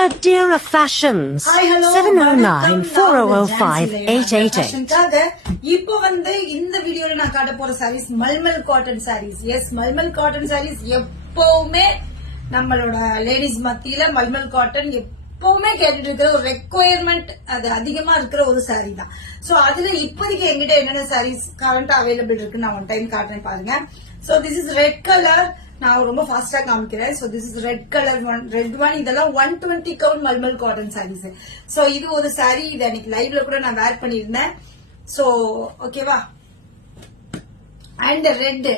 Adira Fashions. Hi, hello. 709-4005-888. இப்போ இந்த வீடியோல நான் காட்ட போற saris mulmul cotton saris. Yes, mulmul cotton saris எப்பவுமே நம்மளோட லேடிஸ் மத்தியில மல்மல் காட்டன் எப்பவுமே கேட்டுட்டு இருக்கிற ஒரு ரெக்குவயர்மெண்ட், அது அதிகமா இருக்கிற ஒரு சாரீ தான். சோ அதுல இப்போதைக்கு எங்கிட்ட என்னென்ன சாரீஸ் கரண்ட் அவைலபிள் இருக்கு நான் ஒன் டைம் காட்டுறேன் பாருங்க. So this is red colour. நான் ரொம்ப ஃபாஸ்டா காமிக்கிறேன். So this is red colour red one. இதெல்லாம் 120 count mulmul cotton saris. So இது ஒரு சாரீ, இது அன்னைக்கு லைவ்ல கூட நான் வேர் பண்ணிருந்தேன். சோ ஓகேவா. அண்ட் ரெட்,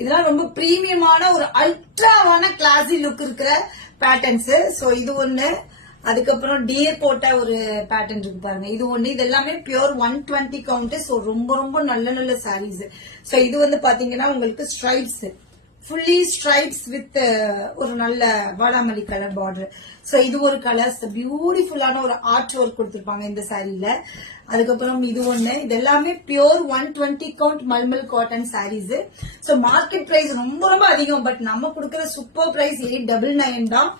இதெல்லாம் ரொம்ப பிரீமியமான ஒரு அல்ட்ராவான கிளாசி லுக் இருக்கிற பேட்டர்ன்ஸ். சோ இது ஒண்ணு. அதுக்கப்புறம் டியர் போட்ட ஒரு பேட்டர்ன் இருக்கு பாருங்க, இது ஒண்ணு. இது எல்லாமே பியூர் 120 கவுண்ட். சோ ரொம்ப ரொம்ப நல்ல நல்ல சாரீஸ். சோ இது பாத்தீங்கன்னா உங்களுக்கு ஸ்ட்ரைப்ஸ், ஃபுல்லி ஸ்ட்ரைப்ஸ் வித் ஒரு நல்ல வாடாமல்லி கலர் பார்டர். சோ இது ஒரு கலர்ஸ், பியூட்டிஃபுல்லான ஒரு ஆர்ட் ஒர்க் கொடுத்திருப்பாங்க இந்த சாரீல. அதுக்கப்புறம் இது ஒண்ணு. இது எல்லாமே pure 120 count mulmul cotton saris. So market price ரொம்ப ரொம்ப அதிகம், பட் நம்ம கொடுக்கற சூப்பர் பிரைஸ் 899 தான்.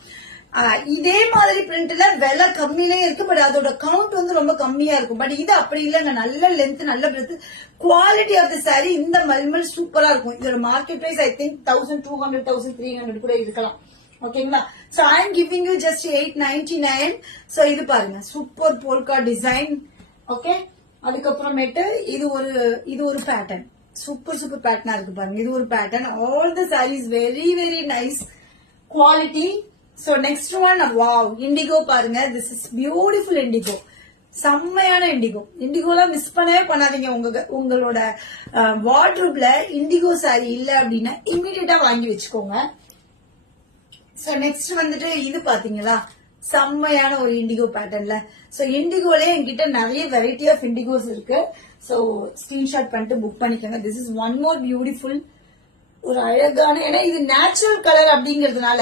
இதே மாதிரி பிரிண்ட்ல விலை கம்மியிலே இருக்கு, பட் அதோட கவுண்ட் ரொம்ப கம்மியா இருக்கும். பட் இது அப்படி இல்லைங்க, நல்ல லென்த், நல்ல breadth, quality of the sari இந்த மல்மல் சூப்பரா இருக்கும். இதோட மார்க்கெட் பிரைஸ் ஐ திங்க் 1200 1300 கூட இருக்கலாம். ஓகேங்களா. So I am giving you just 899. So இது பாருங்க, சூப்பர் போல்கா டிசைன். ஓகே. அதுக்கப்புறமேட்டு இது ஒரு பேட்டர்ன், சூப்பர் சூப்பர் பேட்டர்னா இருக்கு பாருங்க. இது ஒரு pattern. All the saris very very nice quality. So next one, wow, indigo பாருங்க. This is beautiful indigo. செம்மையான இண்டிகோ. இண்டிகோலாம் மிஸ் பண்ணவே பண்ணாதீங்க. உங்களோட வார்ட்ரோப்ல இண்டிகோ சாரி இல்ல அப்படின்னா இமிடியேட்டா வாங்கி வச்சுக்கோங்க. சோ நெக்ஸ்ட் இது பாத்தீங்களா, செம்மையான ஒரு இண்டிகோ பேட்டர்ன்ல. சோ இண்டிகோல என்கிட்ட நிறைய வெரைட்டி ஆஃப் இண்டிகோஸ் இருக்கு. சோ ஸ்கிரீன்ஷாட் பண்ணிட்டு புக் பண்ணிக்கோங்க. This is one more beautiful, ஒரு அழகான, ஏன்னா இது நேச்சுரல் கலர் அப்படிங்கறதுனால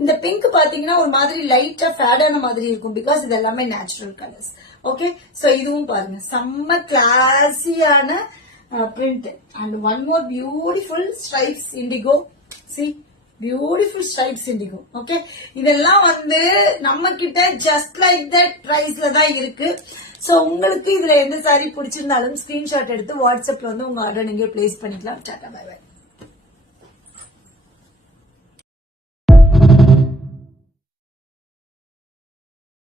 இந்த பிங்க் பாத்தீங்கன்னா ஒரு மாதிரி லைட்டா ஃபேடான மாதிரி இருக்கும், பிகாஸ் இது எல்லாமே நேச்சுரல் கலர்ஸ். ஓகே. சோ இதுவும் பாருங்க, செம்ம கிளாசியான print. And one more beautiful stripes indigo. See, beautiful stripes indigo. Okay. இதெல்லாம் நம்ம கிட்ட ஜஸ்ட் லைக் தட் பிரைஸ்ல தான் இருக்கு. சோ உங்களுக்கு இதுல எந்த சாரி பிடிச்சிருந்தாலும் ஸ்கிரீன்ஷாட் எடுத்து வாட்ஸ்அப்ல உங்க ஆர்டர் நீங்க பிளேஸ் பண்ணிக்கலாம். Tata, bye by.